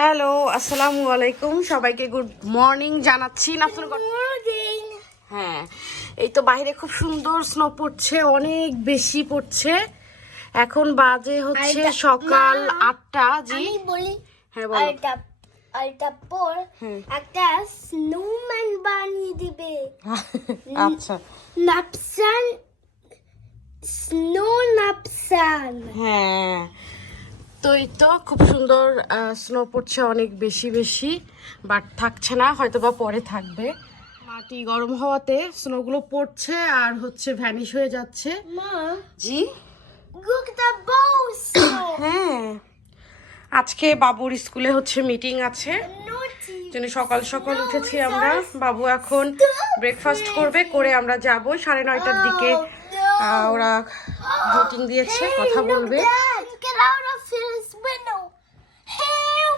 Hello, আসসালামু আলাইকুম। সবাইকে গুড মর্নিং জানাচ্ছি। হ্যাঁ, এই তো বাইরে খুব সুন্দর স্নো পড়ছে, অনেক বেশি পড়ছে। এখন বাজে হচ্ছে সকাল 8টা। জি আমি বলি হ্যাঁ বলো। আরেকটা পর একটা স্নোম্যান বানিয়ে দিবে। আচ্ছা নাপসান, স্নো নাপসান। হ্যাঁ, তো এই তো খুব সুন্দর স্নো পড়ছে, অনেক বেশি বেশি, বাট থাকছে না, হয়তো বা পরে থাকবে। মাটি গরম হওয়াতে স্নোগুলো পড়ছে আর হচ্ছে ভ্যানিশ হয়ে যাচ্ছে। মা, জি look at the bows. হ্যাঁ, আজকে বাবুর স্কুলে হচ্ছে মিটিং আছে, Naughty. জন্য সকাল সকাল উঠেছি আমরা। বাবু এখন ব্রেকফাস্ট করবে, করে আমরা যাব 9:30টার দিকে। ওরা মিটিং দিয়েছে, কথা বলবে। Get out of his